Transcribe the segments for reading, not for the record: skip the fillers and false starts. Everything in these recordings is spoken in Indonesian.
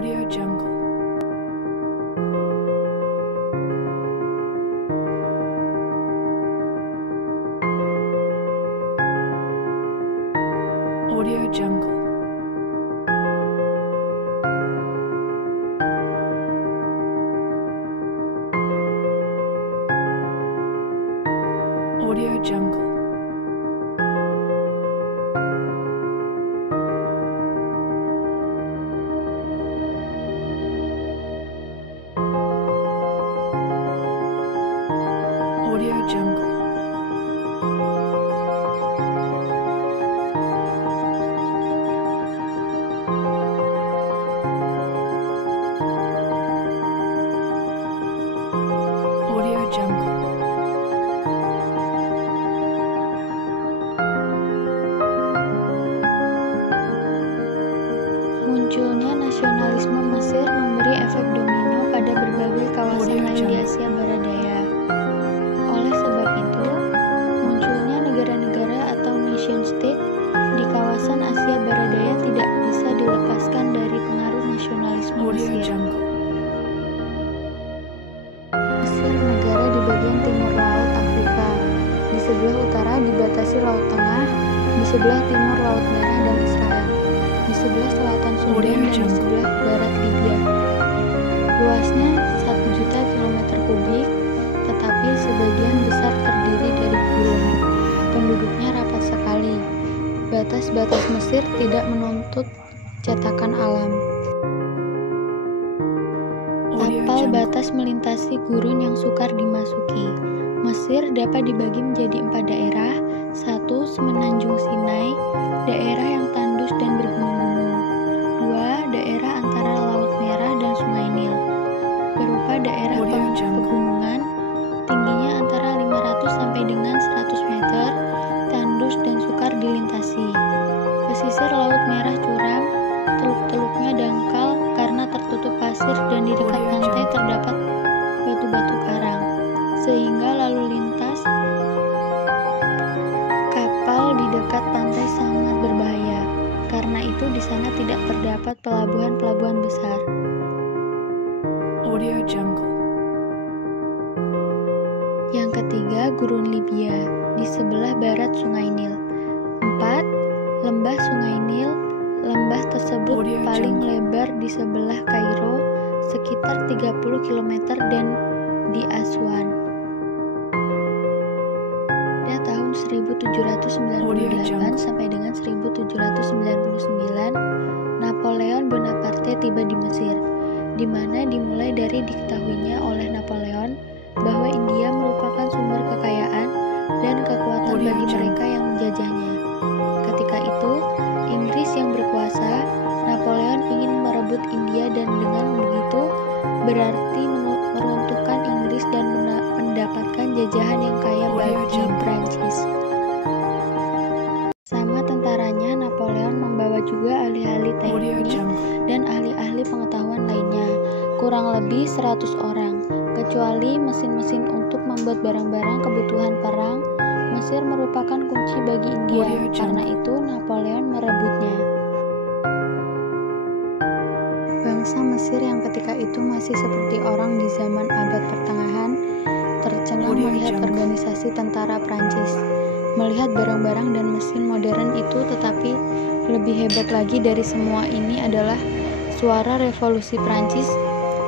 Audio Jungle. Audio Jungle. Audio Jungle. Audio Jungle. Audio Jungle. Munculnya nasionalisme Mesir memberi efek domino pada berbagai kawasan lain di Asia Barat Daya. Oleh sebab itu, munculnya negara-negara atau nation state di kawasan Asia Barat Daya tidak bisa dilepaskan dari pengaruh nasionalisme Mesir. Mesir negara di bagian timur laut Afrika. Di sebelah utara dibatasi Laut Tengah, di sebelah timur Laut Merah dan Israel, di sebelah selatan Sudan dan di sebelah barat Libya. Luasnya 1 juta kilometer kubik, tetapi sebagian besar terdiri dari gurun. Penduduknya rapat sekali. Batas-batas Mesir tidak menuntut cetakan alam. Tapal batas melintasi gurun yang sukar dimasuki. Mesir dapat dibagi menjadi 4 daerah. 1. Semenanjung Sinai, daerah yang tandus dan bergunung-gunung. 2. Daerah antara Laut Merah dan Sungai Nil, berupa daerah pegunungan, tingginya antara 500 sampai dengan 100 meter, tandus dan sukar dilintasi. Pesisir Laut Merah curam, teluk-teluknya dangkal karena tertutup pasir dan di dekat pantai terdapat batu-batu karang, sehingga lalu lintas kapal di dekat pantai sangat berbahaya. Karena itu di sana tidak terdapat pelabuhan-pelabuhan besar. Audio Jungle. Yang ketiga, gurun Libya di sebelah barat Sungai Nil. 4. Lembah Sungai Nil. Lembah tersebut paling lebar di sebelah Kairo, sekitar 30 km, dan di Aswan. Pada tahun 1798 sampai dengan 1799, Napoleon Bonaparte tiba di Mesir, di mana dimulai dari diketahuinya oleh Napoleon bahwa India merupakan sumber kekayaan dan kekuatan bagi mereka yang menjajahnya. Ketika itu, Inggris yang berkuasa. Napoleon ingin merebut India dan dengan begitu berarti meruntuhkan Inggris dan mendapatkan jajahan yang kaya bagi Prancis. Sama tentaranya, Napoleon membawa juga ahli-ahli teknik dan ahli-ahli pengetahuan lainnya, kurang lebih 100 orang. Kecuali mesin-mesin untuk membuat barang-barang kebutuhan perang, Mesir merupakan kunci bagi India. Karena itu, Napoleon merebutnya. Bangsa Mesir yang ketika itu masih seperti orang di zaman abad pertengahan tercengang melihat organisasi tentara Prancis, melihat barang-barang dan mesin modern itu. Tetapi lebih hebat lagi dari semua ini adalah suara revolusi Prancis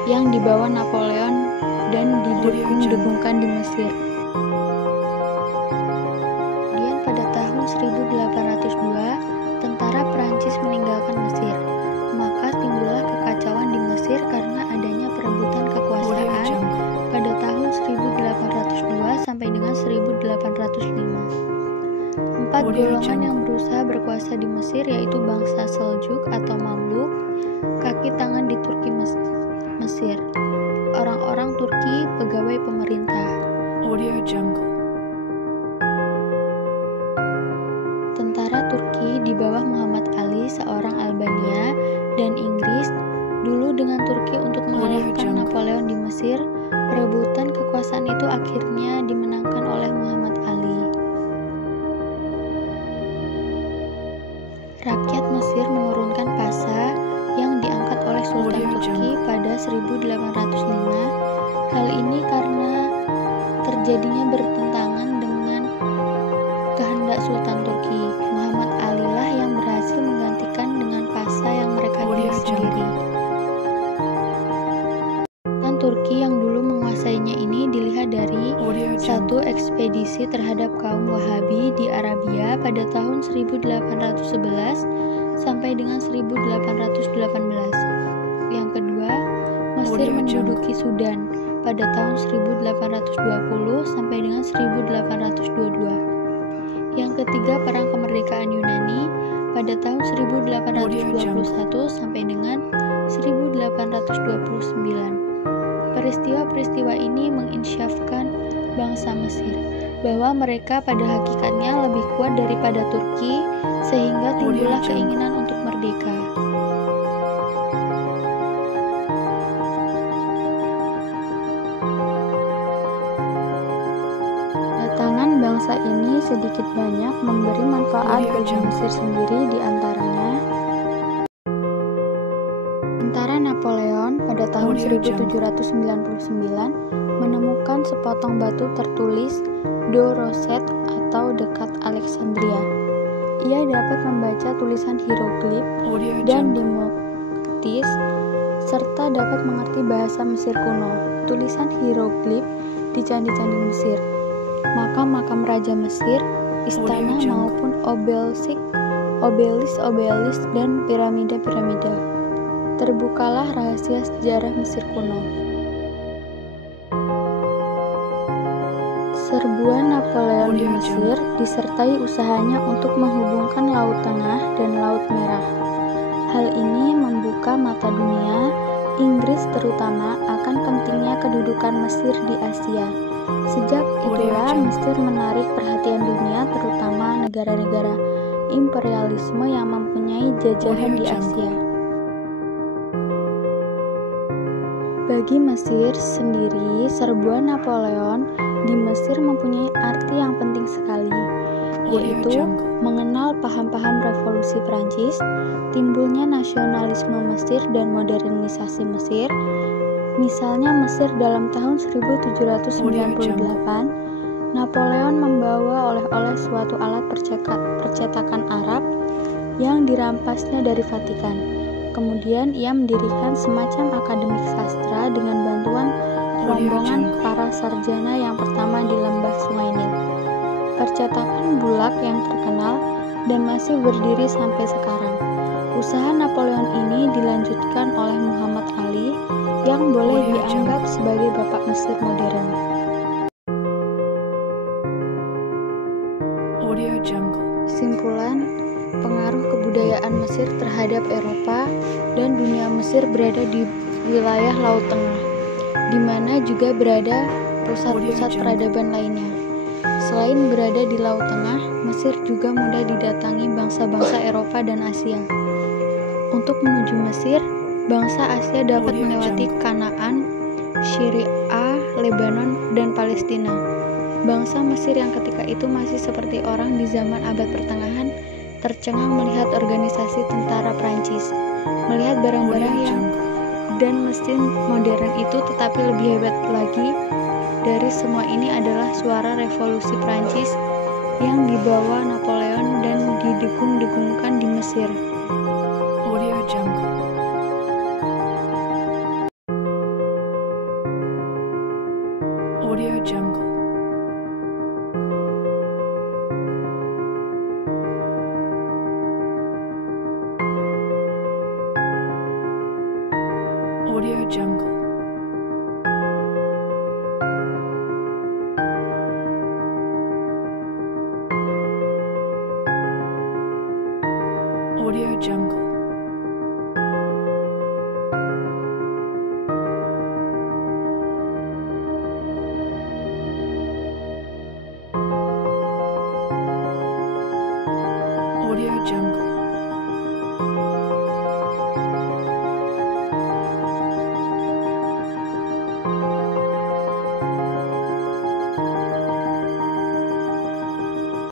yang dibawa Napoleon dan didegung-degungkan di Mesir. Kemudian pada tahun 1802, tentara Prancis meninggalkan Mesir. Maka timbullah kekacauan di Mesir karena adanya perebutan kekuasaan pada tahun 1802 sampai dengan 1805. 4 golongan yang berusaha berkuasa di Mesir, yaitu bangsa Seljuk atau Mamluk, kaki tangan di Turki Mesir, orang-orang Turki, pegawai pemerintah. Audio Jungle. Tentara Turki di bawah Muhammad Ali, seorang Albania, dan Inggris dulu dengan Turki untuk mengalahkan Napoleon di Mesir. Perebutan kekuasaan itu akhirnya dimenangkan oleh Muhammad Ali. Rakyat Mesir menurunkan pasa yang diangkat oleh Sultan Turki pada 1805. Hal ini karena terjadinya bertentangan dengan kehendak Sultan Turki. Muhammad Ali lah yang berhasil menggantikan dengan Pasha yang mereka pilih sendiri. Sultan Turki yang dulu menguasainya ini dilihat dari satu ekspedisi terhadap kaum Wahabi di Arabia pada tahun 1811 sampai dengan 1818. Yang kedua, Mesir menduduki Sudan pada tahun 1820 sampai dengan 1822. Yang ketiga, Perang Kemerdekaan Yunani pada tahun 1821 sampai dengan 1829. Peristiwa-peristiwa ini menginsyafkan bangsa Mesir bahwa mereka pada hakikatnya lebih kuat daripada Turki, sehingga timbullah keinginan untuk merdeka. Kedatangan bangsa ini sedikit banyak memberi manfaat bagi Mesir sendiri, diantaranya Tentara Napoleon pada tahun 1799 menemukan sepotong batu tertulis Do Roset atau dekat Alexandria. Ia dapat membaca tulisan hieroglif dan demoktis serta dapat mengerti bahasa Mesir kuno. Tulisan hieroglif di candi-candi Mesir, makam-makam raja Mesir, istana maupun obelis dan piramida-piramida. Terbukalah rahasia sejarah Mesir kuno. Serbuan Napoleon di Mesir disertai usahanya untuk menghubungkan Laut Tengah dan Laut Merah. Hal ini membuka mata dunia, Inggris terutama, akan pentingnya kedudukan Mesir di Asia. Sejak itulah Mesir menarik perhatian dunia, terutama negara-negara imperialisme yang mempunyai jajahan di Asia. Bagi Mesir sendiri, serbuan Napoleon di Mesir mempunyai arti yang penting sekali, yaitu mengenal paham-paham revolusi Prancis, timbulnya nasionalisme Mesir dan modernisasi Mesir. Misalnya Mesir dalam tahun 1798, Napoleon membawa oleh-oleh suatu alat percetakan Arab yang dirampasnya dari Vatikan. Kemudian ia mendirikan semacam akademik sastra dengan bantuan rombongan para sarjana yang pertama di lembah Sungai Nil. Percetakan bulak yang terkenal dan masih berdiri sampai sekarang. Usaha Napoleon ini dilanjutkan oleh Muhammad Ali yang boleh dianggap sebagai bapak Mesir modern. Kesimpulan, pengaruh kebudayaan Mesir terhadap Eropa dan dunia Mesir berada di wilayah Laut Tengah, di mana juga berada pusat-pusat peradaban lainnya. Selain berada di Laut Tengah, Mesir juga mudah didatangi bangsa-bangsa Eropa dan Asia. Untuk menuju Mesir, bangsa Asia dapat melewati Kanaan, Syria, Lebanon, dan Palestina. Bangsa Mesir yang ketika itu masih seperti orang di zaman abad pertengahan tercengang melihat organisasi tentara Prancis, melihat barang-barang dan mesin modern itu. Tetapi lebih hebat lagi dari semua ini adalah suara revolusi Prancis yang dibawa Napoleon dan didegung-degungkan di Mesir. Audio Jungle. Audio Jungle. Audio Jungle.